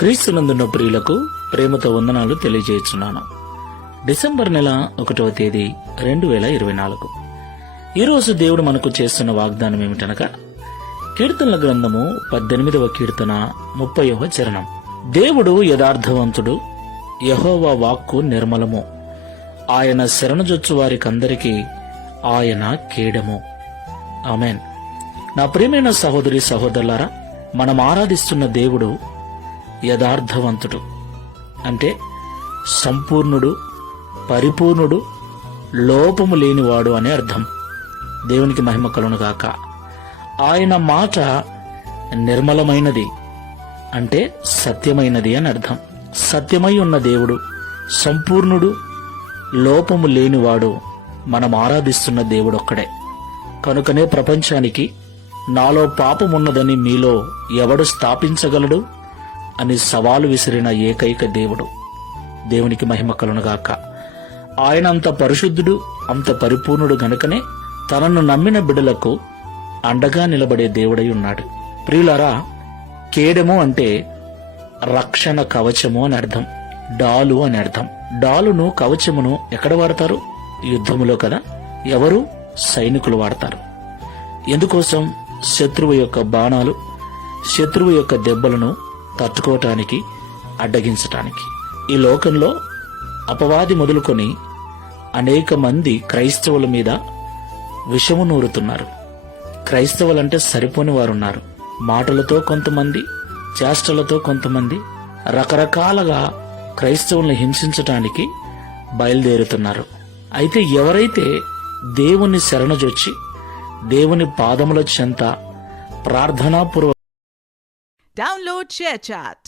క్రీస్తునందున్న ప్రియులకు ప్రేమతో వందనాలు తెలియజేస్తున్నాను. డిసెంబర్ నెల 1వ తేదీ 2024. ఈరోజు దేవుడు మనకు చేస్తున్న వాగ్దానం ఏమిటనగా కీర్తనల గ్రంథము 18వ కీర్తన 30వ చరణం. దేవుడు యథార్థవంతుడు, యెహోవా వాక్కు నిర్మలము, ఆయన శరణుజొచ్చు వారికందరికీ ఆయన కేడము. ఆమేన్. నా ప్రియమైన సహోదరి సహోదరులారా, మనం ఆరాధిస్తున్న దేవుడు యథార్థవంతుడు అంటే సంపూర్ణుడు, పరిపూర్ణుడు, లోపము లేనివాడు అనే అర్థం. దేవునికి మహిమ కలుగునుగాక. ఆయన మాట నిర్మలమైనది అంటే సత్యమైనది అని అర్థం. సత్యమై ఉన్న దేవుడు, సంపూర్ణుడు, లోపము లేనివాడు మనం ఆరాధిస్తున్న దేవుడు ఒక్కడే. కనుకనే ప్రపంచానికి నాలో పాపమున్నదని మీలో ఎవడు స్థాపించగలడు అని సవాలు విసిరిన ఏకైక దేవుడు. దేవునికి మహిమ కలుగునుగాక. ఆయన అంత పరిశుద్ధుడు, అంత పరిపూర్ణుడు గనుకనే తనను నమ్మిన బిడ్డలకు అండగా నిలబడే దేవుడై ఉన్నాడు. ప్రియులారా, కేడము అంటే రక్షణ కవచము అని అర్థం, డాలు అని అర్థం. డాలును, కవచమును ఎక్కడ వాడతారు? యుద్ధములో కదా. ఎవరు? సైనికులు వాడతారు. ఎందుకోసం? శత్రువు యొక్క బాణాలు, శత్రువు యొక్క దెబ్బలను తట్టుకోవటానికి, అడ్డగించటానికి. ఈ లోకంలో అపవాది మొదలుకొని అనేక మంది క్రైస్తవుల మీద విషము నూరుతున్నారు. క్రైస్తవులంటే సరిపోని వారున్నారు. మాటలతో కొంతమంది, చేష్టలతో కొంతమంది రకరకాలుగా క్రైస్తవుల్ని హింసించటానికి బయలుదేరుతున్నారు. అయితే ఎవరైతే దేవుని శరణుజొచ్చి దేవుని పాదముల చెంత ప్రార్థనాపూర్వక Download ShareChat.